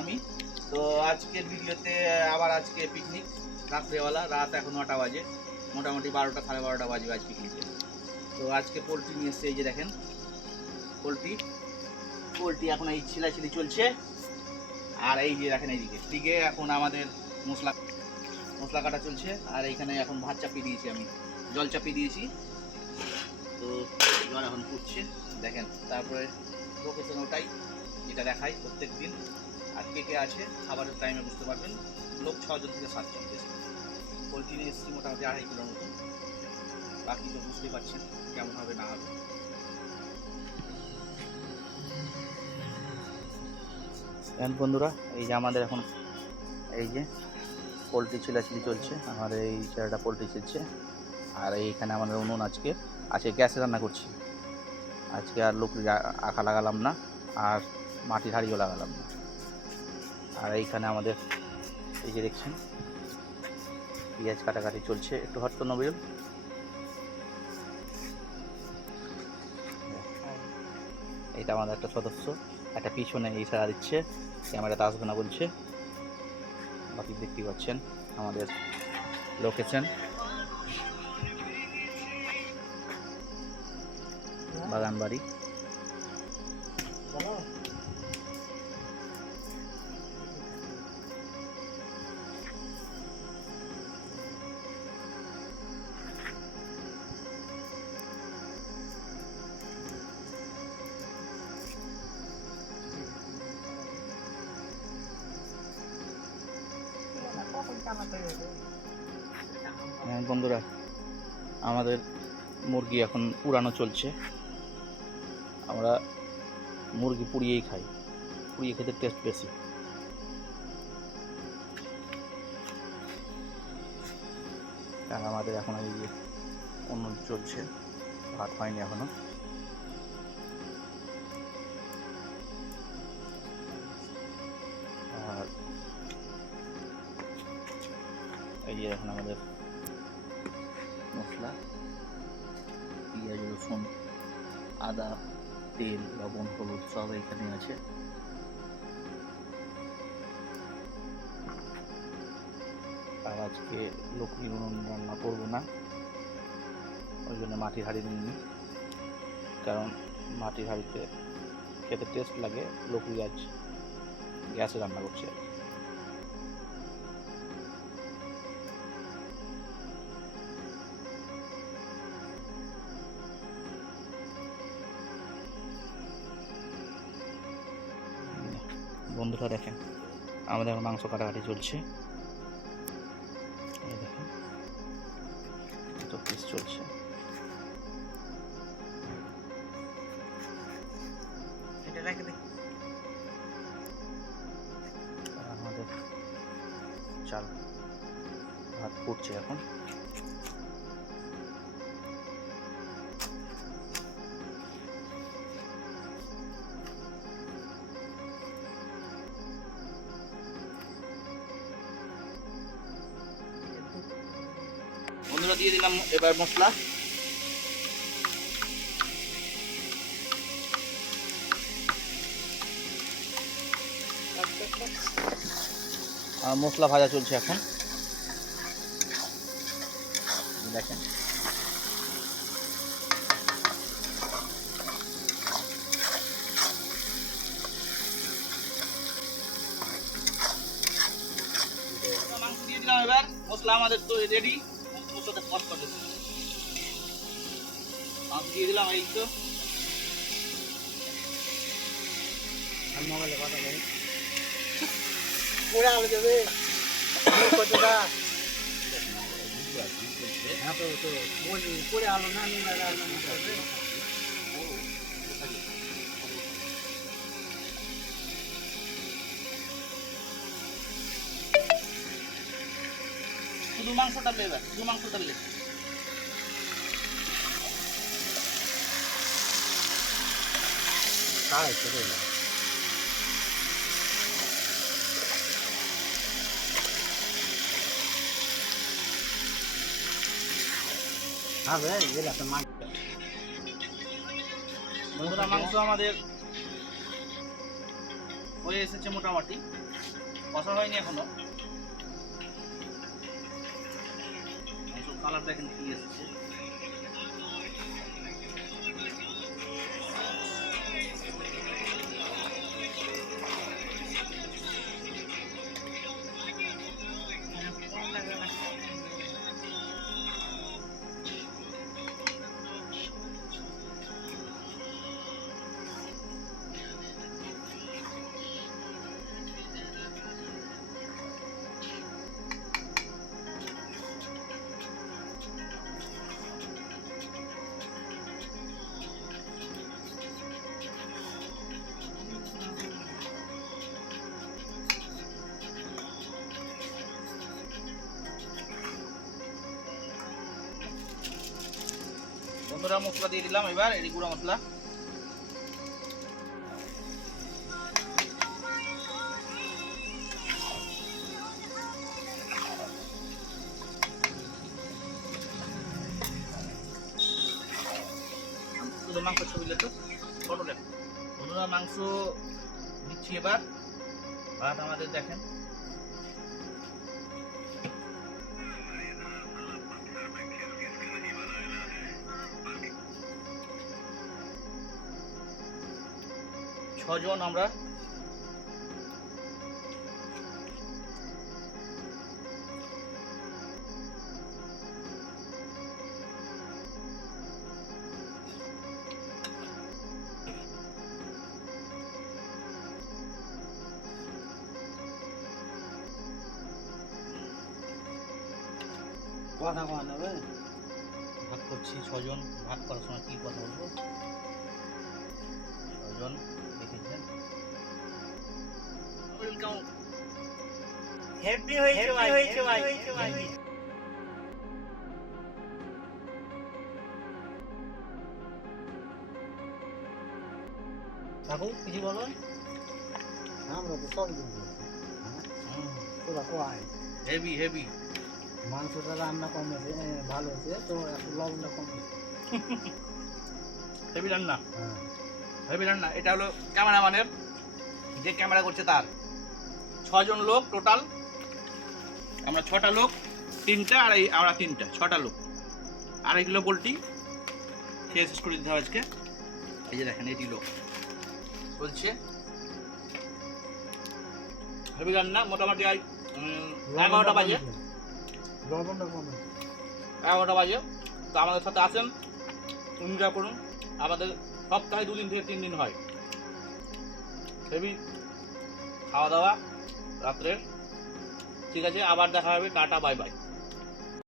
আমি। তো আজকের ভিডিওতে আবার আজকে পিকনিক রাত্রেবেলা, রাত এখন 9টা বাজে, মোটামুটি 12টা সাড়ে 12টা বাজবে আজ পিকনিকে। তো আজকে পোলট্রি নিয়ে এসছে, এই যে দেখেন পোলট্রি এখন এই ছিলাছিলি চলছে। আর এই যে দেখেন এইদিকে এখন আমাদের মশলা কাটা চলছে। আর এইখানে এখন ভাত চাপিয়ে দিয়েছি, আমি জল চাপিয়ে দিয়েছি। তো জল এখন ফুটছে দেখেন। তারপরে লোকেশন ওটাই যেটা দেখাই প্রত্যেক দিন। আর কে কে আছে খাবারের টাইমে বুঝতে পারবেন, লোক 6 জন থেকে 7 জন বেশি। পোলট্রি নিয়ে এসেছি মোটামুটি 2.5 কিলোর মতো। বাকি তো বুঝতেই পারছেন কেমন হবে না হবে। বন্ধুরা, এই যে আমাদের এখন এই যে পোলট্রি ছিলাছিলি চলছে, আমাদের এই ছেলেটা পোলট্রি ছিলছে। আর এইখানে আমাদের উনুন আজকে গ্যাসে রান্না করছি। আজকে আর লকড়ি আঁকা লাগালাম না, আর মাটির হাঁড়িও লাগালাম না। আর এইখানে আমাদের এই যে দেখছেন পেঁয়াজ কাটাকাটি চলছে, একটু হট তো নবীল। এইটা আমাদের একটা সদস্য, একটা পিছনে ইশারা দিচ্ছে, ক্যামেরাতে আসবে না বলছে। বাকি দেখতে পাচ্ছেন আমাদের লোকেশন বাগান বাড়ি। বন্ধুরা, আমাদের মুরগি এখন পুরানো চলছে। আমরা মুরগি পুড়িয়েই খাই, পুড়িয়ে খেতে টেস্ট বেশি। আর আমাদের এখন এই যে অন্য চলছে, ভাত হয়নি এখনো। আর এই যে এখন আমাদের মশলা, পেঁয়াজ রসুন আদা তেল লবণ হলুদ সব এখানে আছে। আর আজকে লকড়ি উনুন রান্না করবো না, ওই জন্য মাটির হাঁড়ি নিইনি, কারণ মাটির হাঁড়িতে খেতে টেস্ট লাগে। লকড়ি আজ গ্যাসে রান্না করছে। বন্ধুরা দেখেন আমাদের এখন মাংস কাটাকাটি চলছে, দেখেন কত পিস চলছে। আমাদের চাল ভাত ফুটছে এখন। বন্ধুরা দিয়ে দিলাম এবার মশলা। আর মশলা ভাজা চলছে এখন দেখেন। মাংস দিয়ে দিলাম এবার, মশলা আমাদের তো রেডি। মশলাতে ফট করে মাংস দিয়ে দিলাম, এই তো মোবাইলে কথা বলি পুরো আলো যাবে কতটা। হ্যাঁ তো বলি পুরো আলো না নিয়ে রান্না করবে। শুধু মাংস ডাললে এবার, শুধু মাংস ডাললে বন্ধুরা মাংস আমাদের হয়ে এসেছে মোটামুটি, কষা হয়নি এখনো। কালার দেখেন কি এসেছে। বন্ধুরা মশলা দিয়ে দিলাম এবার এর গুঁড়া মশলা। মাংস ছবিলে তো পটলের বন্ধুরা মাংস দিচ্ছি এবার। ভাত আমাদের দেখেন ছজন আমরা। কথা কওয়া যাবে? ভাগ করছি ছজন, ভাগ করার সময় কি কথা বলবো? ছজন দেখেছেন। ওয়েলকাম। হ্যাপি হয়েছে ভাই, হয়েছে ভাই, হয়েছে ভাই। কাকু কিছু বলুন। আমরা তো সব দিন তোরা কোয়াই হেভি হেভি মাংসটা রান্না কম হয়েছে, ভালো হয়েছে তো একটু লবণটা কম হয়েছে। হেভি রান্না, হ্যাঁ হেভি রান্না। এটা হলো ক্যামেরাম্যানের, যে ক্যামেরা করছে তার। ছজন লোক টোটাল, আমরা 6টা লোক, 3টা আর এই আমরা 3টা, 6টা লোক। 2.5 কিলো পোলট্রি খেয়ে শেষ করে দিতে হবে আজকে। এই যে দেখেন এটি লোক বলছে হেভি রান্না। মোটামুটি 11টা বাজে, লবণটা কম হয়েছে। 11টা বাজে। তো আমাদের সাথে আসেন, এনজয় করুন। আমাদের সপ্তাহে 2 দিন থেকে 3 দিন হয় হেভি খাওয়া দাওয়া রাত্রের। ঠিক আছে, আবার দেখা হবে। Tata, bye bye.